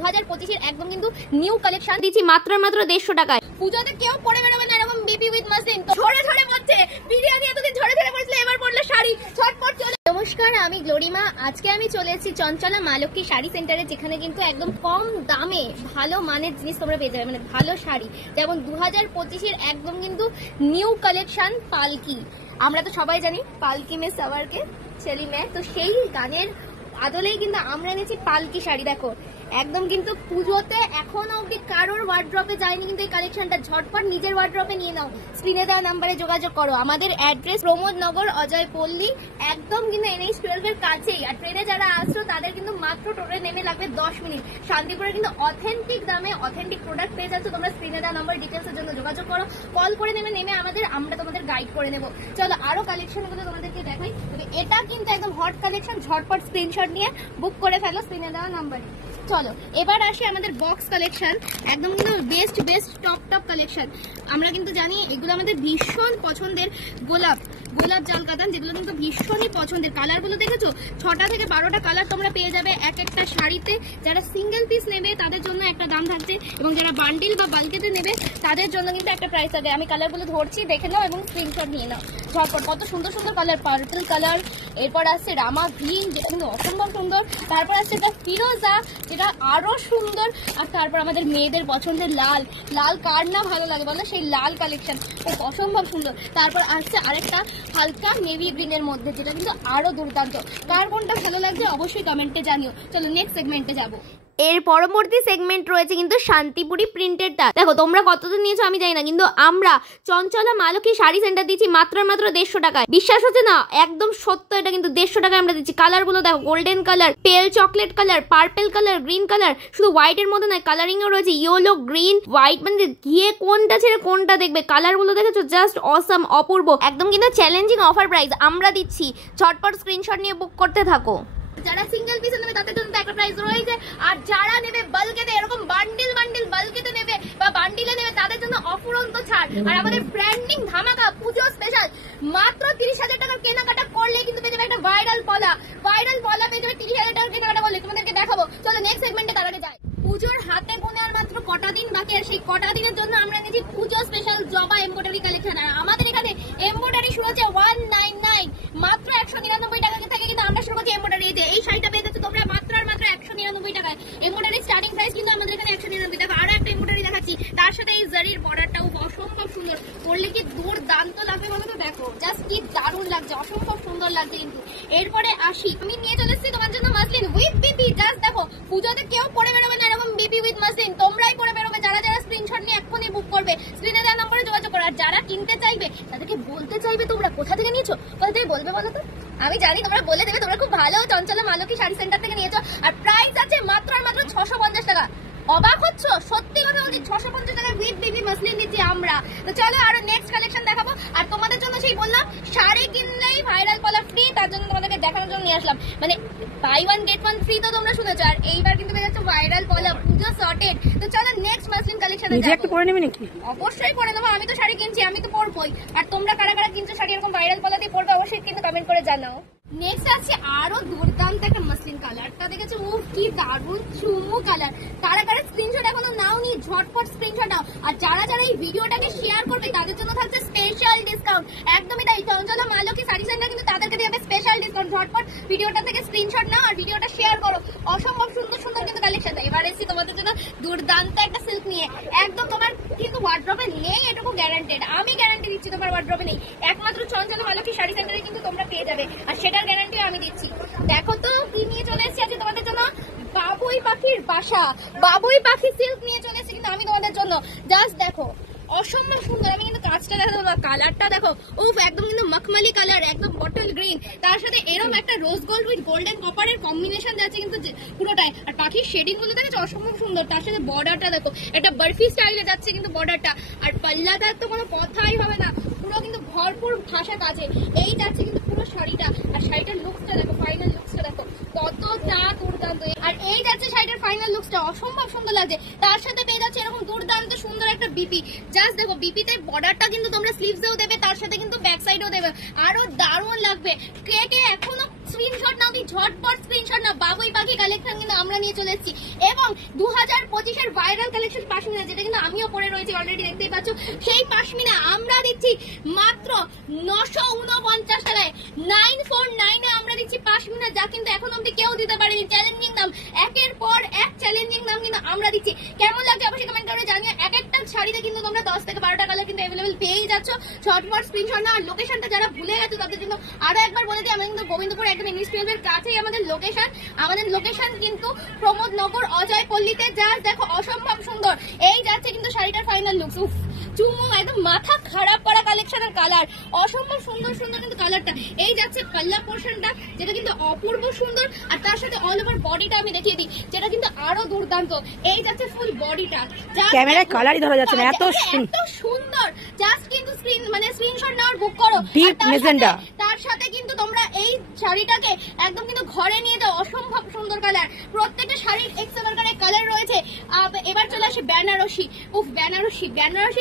2025 একদম কিন্তু new collection দিচ্ছি মাত্র 150 টাকায়। পুজোতে কেউ পরে বেরোবে না এরকম বেবি উইথ মাসলিন, ঝরে ঝরে পড়ছে বিরিয়ানি, এতদিন ঝরে ঝরে পড়ছিল, এবার পড়লো শাড়ি ছটপট চলে। নমস্কার, আমি গ্লোরিমা। আজকে আমি চলে এসেছি চঞ্চলা মা লক্ষ্মী শাড়ি সেন্টারে, যেখানে কিন্তু একদম কম দামে ভালো মানের জিনিস তোমরা পেয়ে যাবে, মানে ভালো শাড়ি। যেমন 2025 একদম কিন্তু নিউ কালেকশন পালকি। আমরা তো সবাই জানি পালকি মে সওয়ারকে চলি মে, তো সেই গানের আদলেই কিন্তু আমরা এনেছি পালকি শাড়ি। দেখো একদম কিন্তু পুজোতে এখনো অব্দি কারোর ওয়ার্ড্রপে যায়নি কিন্তু এই কালেকশনটা। ঝটপট নিজের ওয়ার্ড্রপে নিয়ে নাও, স্ক্রিনে দেওয়া নাম্বারে যোগাযোগ করো। আমাদের অ্যাড্রেস প্রমোদ নগর, অজয় পল্লী, একদম কিন্তু NH12 এর কাছেই। আর ট্রেনে যারা আসছো তাদের কিন্তু মাত্র টোরে নেমে লাগবে 10 মিনিট। শান্তিপুরে কিন্তু অথেন্টিক দামে অথেন্টিক প্রোডাক্ট পেয়ে যাচ্ছ তোমরা। স্ক্রিনে দেওয়া নাম্বার ডিটেলসের জন্য যোগাযোগ করো, কল করে নেমে আমরা তোমাদের গাইড করে নেবো। চলো আরো কালেকশন গুলো তোমাদেরকে দেখাই। এটা কিন্তু একদম হট কালেকশন, ঝটপট স্ক্রিনশট নিয়ে বুক করে ফেলো স্ক্রিনে দেওয়া নাম্বারে। চলো এবার আসি আমাদের বক্স কালেকশন, একদম কিন্তু বেস্ট টপ কালেকশন। আমরা কিন্তু জানি এগুলো আমাদের ভীষণ পছন্দের গোলাপ জাল কাতান, যেগুলো কিন্তু ভীষণই পছন্দের। কালার গুলো দেখেছো, 6টা থেকে 12টা কালার তোমরা পেয়ে যাবে এক একটা শাড়িতে। যারা সিঙ্গেল পিস নেবে তাদের জন্য একটা দাম থাকছে, এবং যারা বান্ডিল বা বাল্কেতে নেবে তাদের জন্য কিন্তু একটা প্রাইস থাকে। আমি কালার গুলো ধরছি, দেখে নাও এবং স্ক্রিনশট নিয়ে নাও ঝটপট। কত সুন্দর সুন্দর কালার, পার্পল কালার, এরপর আসছে রামা গ্রিন, যেটা কিন্তু অসম্ভব সুন্দর। তারপর আসছে এটা ফিরোজা, যেটা আরো সুন্দর। আর তারপর আমাদের মেয়েদের পছন্দের লাল কার না ভালো লাগে বলো, সেই লাল কালেকশন অসম্ভব সুন্দর। তারপর আসছে আরেকটা হালকা নেভি গ্রিনের মধ্যে, যেটা কিন্তু আরো দুর্দান্ত। কার কোনটা ভালো লাগছে অবশ্যই কমেন্টে জানিও। চলো নেক্সট সেগমেন্টে যাবো। এর পরবর্তী সেগমেন্ট রয়েছে কিন্তু শান্তিপুরি প্রিন্টেডটা। দেখো তোমরা কতদিন নিয়েছো আমি জানি না, কিন্তু আমরা চঞ্চলা মা লক্ষ্মী শাড়ি সেন্টার দিচ্ছি মাত্র 150 টাকায়। বিশ্বাস হচ্ছে না? একদম সত্য, এটা কিন্তু 150 টাকায় আমরা দিচ্ছি। কালার গুলো দেখো, গোল্ডেন কালার, পেল chocolate colour, purple colour, green colour. শুধু হোয়াইট এর মধ্যে নয়, কালারিংও রয়েছে ইয়েলো, গ্রিন, হোয়াইট। মানে গিয়ে কোনটা ছেড়ে কোনটা দেখবে। কালার গুলো দেখেছো, জাস্ট অসাম, অপূর্ব। একদম কিন্তু চ্যালেঞ্জিং অফার প্রাইস আমরা দিচ্ছি। ঝটপট স্ক্রিনশট নিয়ে বুক করতে থাকো। যারা সিঙ্গেল পিস নেবে তাদের জন্য একটা প্রাইস রয়েছে, আর যারা নেবে বাল্কেতে, এরকম বান্ডিল বাল্কেতে নেবে বা বান্ডিলে নেবে তাদের জন্য অফুরন্ত ছাড়। আর আমাদের ব্র্যান্ডিং ধামাকা পুজো স্পেশাল, মাত্র 30,000 টাকার কেনাকাটা করলে কিন্তু পেয়ে যাবে একটা ভাইরাল পলা পেয়ে যাবে। 30,000 টাকার কেনাকাটা করলে তোমাদেরকে দেখাবো। চলো নেক্সট সেগমেন্টে তার আগে যাই। পুজোর হাতে গোনে আর মাত্র কটা দিন বাকি, আর সেই কটা দিনের জন্য আমরা এনেছি পুজো স্পেশাল জবা এমব্রয়ডারি কালেকশন। আর আমাদের এখানে এমব্রয়ডারি শুরু হচ্ছে 199, মাত্র 199 টাকা থেকে কিন্তু আমরা শুরু করছি এমব্রয়ডারি। এই শাড়িটা পেয়ে যাচ্ছ তোমরা মাত্র 199 টাকায়। এমব্রয়ডারি স্টার্টিং প্রাইস কিন্তু আমাদের এখানে 199 টাকা। আরো একটা এমব্রয়ডারি দেখাচ্ছি, তার সাথে এই জারির বর্ডারটাও অসম্ভব সুন্দর। পরলে কি দুর্দান্ত লাগবে বলো তো, দেখো জাস্ট কি দারুণ লাগছে, অসম্ভব সুন্দর লাগছে কিন্তু। এরপরে আসি, আমি নিয়ে চলে এসেছি তোমার জন্য মাসলিন উইথ বিপি। জাস্ট দেখো, পুজোতে কেউ পরে বেরোবে না এরকম বিপি উইথ মাসলিন, তোমরাই পরে বেরোবে। যারা স্ক্রিনশট নিয়ে এক্ষুনি বুক করবে, স্ক্রিনে দেওয়া নম্বরে যোগাযোগ করো। আর যারা কিনতে চাইবে তাদেরকে বলতে চাইবে তোমরা কোথা থেকে নিয়েছো, কোথা থেকে বলবে বলো তো? আমি জানি তোমরা বলে দেবে, তোমরা খুব ভালো চঞ্চলা মা লক্ষ্মী শাড়ি সেন্টার থেকে নিয়েছো। আর প্রাইস আছে মাত্র 650 টাকা। অবাক হচ্ছ? সত্যি কথা বলছি, 650 টাকা উইথ বিবি মাসলিন দিচ্ছি আমরা। তো চলো আরো নেক্সট কালেকশন দেখাবো। আর তোমাদের জন্য সেই বললাম, শাড়ি কিনলেই ভাইরাল পলা ফ্রি, তার জন্য তোমাদেরকে দেখানোর জন্য নিয়ে আসলাম। মানে বাই 1 get 1 ফ্রি তো তোমরা শুনেছো, আর এইবার কিন্তু পেয়ে যাচ্ছে ভাইরাল পলা পুজো সর্টেড। তো চলো নেক্সট মাসলিন কালেকশনে যাবো। একটু পরে নেবে নাকি? অবশ্যই পরে নেবো, আমি তো শাড়ি কিনছি, আমি তো পরবই। আর তোমরা কারা কারা কিনছো শাড়ি এরকম ভাইরাল পলা দিয়ে পরবে অবশ্যই কিন্তু কমেন্ট করে জানাও। নেক্সট আছে আরো দুর্দান্ত একটা মাসলিন, কালারটা দেখেছো, উফ কি দারুণ চুমু কালার। কারা কারা স্ক্রিনশট এখনো নাও নি, ঝটপট স্ক্রিনশট নাও। আর যারা এই ভিডিওটাকে শেয়ার করবে তাদের জন্য থাকছে স্পেশাল ডিসকাউন্ট। একদমই তাই, চঞ্চলা মা লক্ষ্মী শাড়ি সেন্টার কিন্তু তাদেরকে দেবে স্পেশাল ডিসকাউন্ট। ঝটপট ভিডিওটা থেকে স্ক্রিনশট নাও আর ভিডিওটা শেয়ার করো। অসম্ভব সুন্দর সুন্দর কিন্তু কালেকশন। এবার এসেছি তোমাদের জন্য দুর্দান্ত একটা সিল্ক নিয়ে। একদম তোমার কিন্তু ওয়ার্ড্রপে নেই এটুকু গ্যারান্টেড, আমি গ্যারান্টি দিচ্ছি তোমার ওয়ার্ড্রপে নেই। একমাত্র চঞ্চলা মা লক্ষ্মী শাড়ি সেন্টারে কিন্তু তোমরা পেয়ে যাবে, আর সেটার গ্যারান্টিও আমি দিচ্ছি। দেখো তো কি নিয়ে চলে এসেছি আজকে তোমাদের জন্য, বাবুই পাখির বাসা, বাবুই পাখি সিল্ক নিয়ে চলে এসেছি কিন্তু আমি তোমাদের জন্য। জাস্ট দেখো অসম্ভব সুন্দর। আমি কিন্তু কাজটা দেখো, কালারটা দেখো, উফ একদম কিন্তু মখমলি কালার, একদম বটল গ্রিন, তার সাথে এরকম একটা রোজ গোল্ড উইথ গোল্ডেন কপারের কম্বিনেশন যাচ্ছে কিন্তু পুরোটাই। আর পাখির শেডিং গুলো দেখেছো, অসম্ভব সুন্দর। তার সাথে বর্ডারটা দেখো, একটা বরফি স্টাইলে যাচ্ছে কিন্তু বর্ডারটা। আর পাল্লাটার তো কোনো কথাই হবে না, পুরো কিন্তু ভরপুর ভাষা কাজে এই যাচ্ছে কিন্তু পুরো শাড়িটা। আর শাড়িটার লুকসটা দেখো, ফাইনাল লুকসটা দেখো কতটা দুর্দান্ত। আর এই যাচ্ছে শাড়িটার ফাইনাল লুকসটা, অসম্ভব সুন্দর লাগছে। তার সাথে পেয়ে যাচ্ছে এরকম দুর্দান্ত সুন্দর একটা বিপি। জাস্ট দেখো, বিপিতে বর্ডারটা কিন্তু তোমরা স্লিভসেও দেবে, তার সাথে কিন্তু ব্যাক সাইডেও দেবে, আরো দারুণ লাগবে। কে কে এখনো স্ক্রিনশট নাও, ঝটপট স্ক্রিনশট নাও। বাবুই পাখি কালেকশন কিন্তু আমরা নিয়ে চলে এসেছি এবং 2025-এর ভাইরাল কালেকশন পাশমিনা, যেটা কিন্তু আমিও পরে রয়েছি, অলরেডি দেখতেই পাচ্ছ। সেই পাশমিনা আমরা দিচ্ছি মাত্র 949 টাকায়। 949 এ আমরা দিচ্ছি পাশমিনা, যা কিন্তু এখন অব্দি কেউ দিতে পারেনি। চ্যালেঞ্জিং দাম, একের পর এক চ্যালেঞ্জিং দাম কিন্তু আমরা দিচ্ছি। কেমন লাগছে অবশ্যই কমেন্ট করে জানিও। এক একটা শাড়িতে কিন্তু তোমরা 10 থেকে 12টা কালার কিন্তু অ্যাভেলেবল পেয়েই যাচ্ছ। ঝটপট স্ক্রিনশট নাও। আর লোকেশনটা যারা ভুলে গেছো তাদের জন্য আরো একবার বলে দিই, আমাদের কিন্তু গোবিন্দপুর একদম ইংলিশ টুয়েলভের কাছেই আমাদের লোকেশন। আমাদের লোকেশন কিন্তু প্রমোদনগর অজয় পল্লীতে। জাস্ট দেখো অসম্ভব সুন্দর। এই যাচ্ছে কিন্তু শাড়িটার ফাইনাল লুকস। উফ, চুমু একদম মাথা খারাপ করা কালেকশনের কালার, অসম্ভব সুন্দর সুন্দর কিন্তু কালারটা। এই যাচ্ছে পাল্লা পোর্শনটা, যেটা কিন্তু অপূর্ব সুন্দর। আর তার সাথে অল ওভার বডিটা আমি দেখিয়ে দিই, যেটা কিন্তু আরো দুর্দান্ত। এই যাচ্ছে ফুল বডিটা, ক্যামেরায় কালারই ধরা যাচ্ছে না, এত সুন্দর। জাস্ট কিন্তু স্ক্রিনশট নাও, বুক করো। Deep magenta. তার সাথে কিন্তু তোমরা এই শাড়িটাকে একদম কিন্তু ঘরে নিয়ে যাও। অসম্ভব সুন্দর কালার, প্রত্যেকটা শাড়ির এক্সেলেন্ট কালার রয়েছে। এবার চলে আসে বেনারসি। উফ, বেনারসি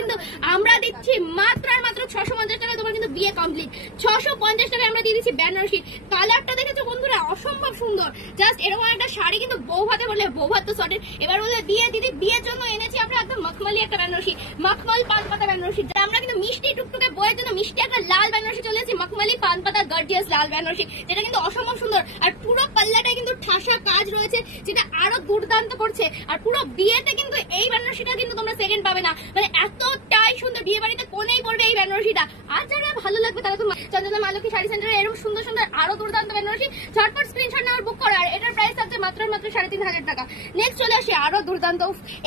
কিন্তু আমরা দিচ্ছি মাত্র 650 টাকা। তোমার কিন্তু বিয়ে কমপ্লিট। 650 টাকায় আমরা দিয়ে দিচ্ছি বেনারসি। কালারটা দেখেছো বন্ধুরা, অসম্ভব সুন্দর। জাস্ট এরকম একটা শাড়ি কিন্তু বউ ভাতে বলে, বউ ভাত তো সটের, এবার বলে বিয়ে দিদি, বিয়ের জন্য এনেছি আমরা একদম মখমলি একটা বেনারসি, মখমল পান পাতা বেনারসি। আমরা কিন্তু মিষ্টি টুকটুকে বইয়ের জন্য মিষ্টি একটা লাল বেনারসি চলে এসেছি, মখমলি পান পাতা গর্জিয়াস লাল বেনারসি, যেটা কিন্তু অসম্ভব সুন্দর। আর পুরো পাল্লাটাই কিন্তু ঠাসা কাজ রয়েছে, যেটা আরো দুর্দান্ত করছে। আর পুরো বিয়েতে কিন্তু এই বেনারসিটা কিন্তু তোমরা সেকেন্ড পাবে না, মানে এতটাই সুন্দর। বিয়ে বাড়িতে কোনেই পড়বে এই বেনারসিটা। আর যারা ভালো লাগবে তারা তো চন্দনা মালতী শাড়ি সেন্টারে এরকম সুন্দর সুন্দর আরো দুর্দান্ত বেনারসি ঝটপট স্ক্রিনশট নাও, বুক করো। আর এটার প্রাইস থাকছে মাত্র 3,500 টাকা। নেক্সট চলে আসি আরো দুর্দান্ত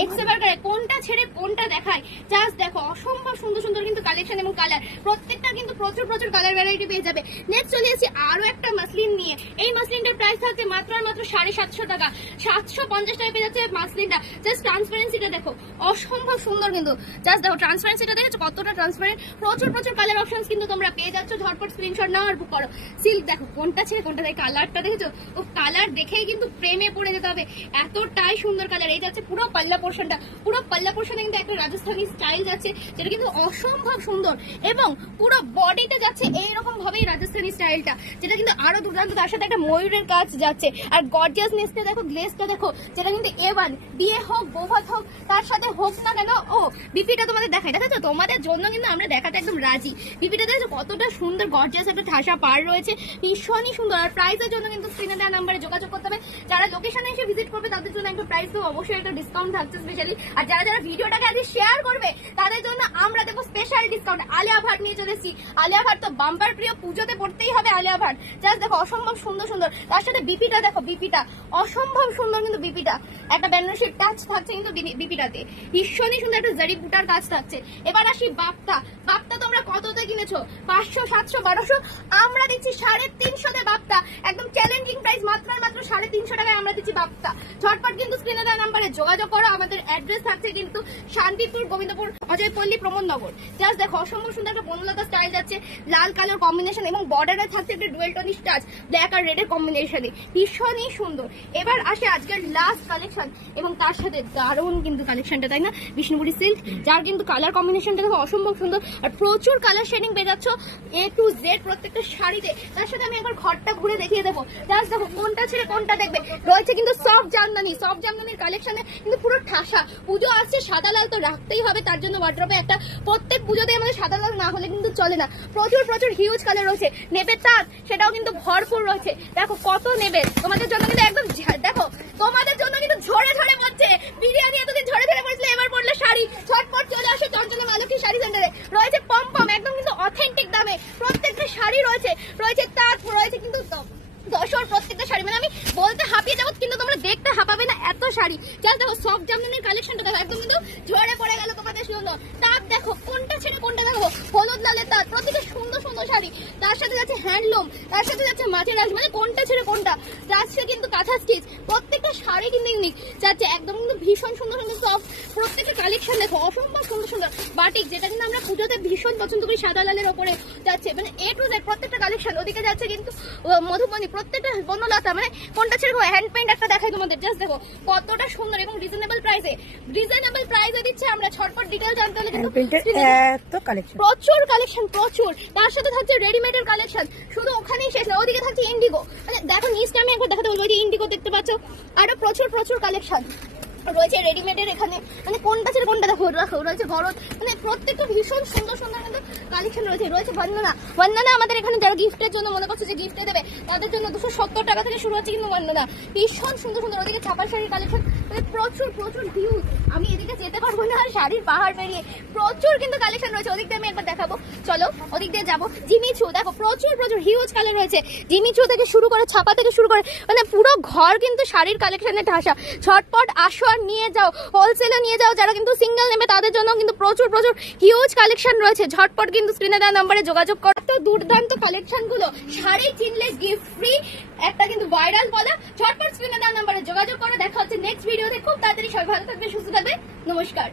এক্সেবারকারে, কোনটা ছেড়ে কোনটা দেখায়। জাস্ট দেখো অসম্ভব সুন্দর সুন্দর কিন্তু কালেকশন এবং কালার, প্রত্যেকটা কিন্তু প্রচুর প্রচুর কালার ভ্যারাইটি পেয়ে যাবে। নেক্সট চলে আসি আরো একটা মাসলিন নিয়ে। এই মাসলিনটার প্রাইস থাকছে মাত্র 750 টাকা। 750 টাকা পেয়ে যাচ্ছে মাসলিনটা। জাস্ট ট্রান্সপারেন্সিটা দেখো, অসম্ভব সুন্দর কিন্তু। জাস্ট দেখো ট্রান্সপারেন্সিটা দেখেছো কতটা ট্রান্সপারেন্ট। প্রচুর প্রচুর কালার অপশনস কিন্তু তোমরা পেয়ে যাচ্ছ। ঝটপট স্ক্রিনশট নাও আর বুক করো। সিল্ক দেখো কোনটা ছেড়ে কোনটা দেখো, কালারটা দেখেছো, ও কালার দেখেই কিন্তু প্রেমে পড়ে যেতে হবে, এতটাই সুন্দর কালার। এই যাচ্ছে পুরো পাল্লা পোর্শনটা, পুরো পাল্লা পোর্শনে কিন্তু একটা রাজস্থানী স্টাইল যাচ্ছে, যেটা কিন্তু অসম্ভব সুন্দর। এবং পুরো বডিতে যাচ্ছে এইরকম ভাবেই রাজস্থানী স্টাইলটা, যেটা কিন্তু আরো দুর্দান্ত। তার সাথে একটা ময়ূরের কাজ যাচ্ছে। আর গর্জিয়াসনেসটা দেখো, গ্লেসটা দেখো, যেটা কিন্তু A1 বিয়ে হোক বৌভাত হোক তার সাথে হোক না কেন। ও বিপিটা তোমাদের দেখাই, দেখেছো, তোমাদের জন্য কিন্তু আমরা দেখাতে একদম রাজি। বিপিটা দেখো কতটা সুন্দর, গর্জিয়াস একটা ঠাসা পার রয়েছে, ভীষণই সুন্দর। আর প্রাইসের জন্য কিন্তু স্ক্রিনে দেওয়া নাম্বারে যোগাযোগ করতে হবে। যারা লোকেশনে এসে ভিজিট করবে তাদের জন্য একটা প্রাইস তো অবশ্যই একটা ডিসকাউন্ট থাকছে স্পেশালি। আর যারা যারা ভিডিওটাকে আজ শেয়ার করবে তাদের জন্য আমরা দেবো স্পেশাল ডিসকাউন্ট। আলিয়া ভাট নিয়ে চলে এসেছি। আলিয়া ভাট তো বাম্পার প্রিয়, পুজোতে পড়তেই হবে আলিয়া ভাট। জাস্ট দেখো অসম্ভব সুন্দর সুন্দর। তার সাথে বিপিটা দেখো, বিপিটা অসম্ভব সুন্দর কিন্তু। বিপিটা একটা বেনারসির টাচ থাকছে কিন্তু বিপিটাতে, ভীষণই সুন্দর একটা জারি বুটার কাজ থাকছে। এবার আসি বাপ্তা। বাপ্তা তোমরা কততে কিনেছো? 500, 700, 1200, আমরা দিচ্ছি 350 বাপ্তা। একদম চ্যালেঞ্জিং প্রাইস, মাত্র 350 টাকায় আমরা দিচ্ছি বাপ্তা। ঝটপট কিন্তু স্ক্রিনে দেওয়া নাম্বারে যোগাযোগ করো। আমাদের অ্যাড্রেস থাকছে কিন্তু শান্তিপুর, গোবিন্দপুর, অজয়পল্লী, প্রমোদনগর। জাস্ট দেখো অসম্ভব সুন্দর একটা বনলতা স্টাইল যাচ্ছে, লাল কালার কম্বিনেশন এবং বর্ডারে থাকছে একটা ডুয়েল টনিশ টাচ, ব্ল্যাক আর রেড এর কম্বিনেশনে, ভীষণই সুন্দর। এবার আসে আজকের লাস্ট কালেকশন এবং তার সাথে দারুণ কিন্তু কালেকশনটা, তাই না? বিষ্ণুপুরি সিল্ক, যার কিন্তু কালার কম্বিনেশনটা দেখো অসম্ভব সুন্দর। আর প্রচুর কালার শেডিং পেয়ে যাচ্ছ A to Z প্রত্যেকটা শাড়িতে। তার সাথে আমি একবার ঘরটা ঘুরে দেখিয়ে দেবো। জাস্ট দেখো কোনটা ছেড়ে কোনটা দেখবে। রয়েছে কিন্তু সফট জামদানি, সফট জামদানির কালেকশনে কিন্তু পুরো ঠাসা। পুজো আসছে, সাদা লাল তো রাখতেই হবে, তার জন্য ওয়ার্ড্রপে একটা, প্রত্যেক পুজোতে আমাদের সাদা লাল না হলে কিন্তু চলে না। প্রচুর প্রচুর হিউজ কালার রয়েছে। নেবের তাঁত সেটাও কিন্তু ভরপুর রয়েছে। দেখো কত নেবে তোমাদের জন্য কিন্তু একদম, দেখো তোমাদের জন্য কিন্তু ঝরে ঝরে পড়ছে। বিরিয়ানি এতদিন ঝরে ঝরে পড়ছিল, এবার পড়লে শাড়ি। ঝটপট চলে আসে চঞ্চলা মালতী শাড়ি সেন্টারে। রয়েছে পম একদম কিন্তু অথেন্টিক দামে প্রত্যেকটা শাড়ি রয়েছে। রয়েছে তাঁত, রয়েছে কিন্তু দশর প্রত্যেকটা শাড়ি, মানে আমি বলতে হাঁপিয়ে যাবো কিন্তু তোমরা দেখতে হাঁপাবে না এত শাড়ি। জাস্ট দেখো সফট জামদানির কালেকশনটা দেখো, একদম কিন্তু ঝরে পড়ে গেল তোমাদের জন্য। তাঁত দেখো কোনটা ছেড়ে কোনটা দেখো, হলুদ লালের তাঁত, প্রত্যেকটা সুন্দর সুন্দর শাড়ি। তার সাথে যাচ্ছে হ্যান্ডলুম, তার সাথে যাচ্ছে মাছের আঁশ, মানে কোনটা ছেড়ে কোনটা। যাচ্ছে কিন্তু কাঁথা স্টিচ, প্রত্যেকটা শাড়ি কিন্তু ইউনিক যাচ্ছে, একদম কিন্তু ভীষণ সুন্দর সুন্দর সফট। প্রত্যেকটা কালেকশন দেখো অসম্ভব সুন্দর সুন্দর বাটিক, যেটা কিন্তু আমরা পুজোতে ভীষণ পছন্দ করি, সাদা লালের ওপরে যাচ্ছে, মানে এ টু জেড প্রত্যেকটা কালেকশন। ওদিকে যাচ্ছে কিন্তু মধুবনী, প্রত্যেকটা বনলতা, মানে কোনটা ছেড়ে হ্যান্ড পেইন্ট একটা দেখাই তোমাদের, জাস্ট দেখো কতটা সুন্দর এবং রিজনেবল প্রাইসে দিচ্ছে আমরা। ছটপট ডিটেল জানতে হলে কিন্তু এত কালেকশন, প্রচুর কালেকশন, প্রচুর। তার সাথে থাকছে রেডিমেডের কালেকশন, শুধু ওখানেই শেষ না, ওদিকে থাকছে ইন্ডিগো, মানে দেখো নিচটা আমি একবার দেখাতে বলবো, যে ইন্ডিগো দেখতে পাচ্ছ, আরো প্রচুর প্রচুর কালেকশন রয়েছে রেডিমেডের এখানে, মানে কোনটা ছেড়ে কোনটা দেখো রয়েছে গরজ, মানে প্রত্যেকটা ভীষণ সুন্দর সুন্দর কিন্তু কালেকশন রয়েছে বন্দনা আমাদের এখানে যারা গিফটের জন্য মনে করছে যে গিফটে দেবে তাদের জন্য 270 টাকা থেকে শুরু হচ্ছে কিন্তু বন্দনা, ভীষণ সুন্দর সুন্দর। ওদিকে ছাপা শাড়ির কালেকশন, মানে প্রচুর প্রচুর হিউজ, আমি এদিকে যেতে পারবো না শাড়ির পাহাড় পেরিয়ে, প্রচুর কিন্তু কালেকশন রয়েছে। ওদিক দিয়ে আমি একবার দেখাবো, চলো ওদিক দিয়ে যাবো। জিমিচু দেখো প্রচুর প্রচুর হিউজ কালার রয়েছে, জিমিচু থেকে শুরু করে ছাপা থেকে শুরু করে, মানে পুরো ঘর কিন্তু শাড়ির কালেকশনে ঢাসা। ঝটপট আসো আর নিয়ে যাও, হোলসেলে নিয়ে যাও, যারা কিন্তু সিঙ্গেল নেবে তাদের জন্য কিন্তু প্রচুর প্রচুর হিউজ কালেকশন রয়েছে। ঝটপট কিন্তু স্ক্রিনে দেওয়া নম্বরে যোগাযোগ করো। তো দুর্দান্ত কালেকশন গুলো, শাড়ি কিনলে গিফট ফ্রি, একটা কিন্তু ভাইরাল বলা। ঝটপট স্ক্রিনে দেওয়া নম্বরে যোগাযোগ করো। দেখা হচ্ছে নেক্সট ভিডিওতে খুব তাড়াতাড়ি। সবাই ভালো থাকবে, সুস্থ থাকবে, নমস্কার।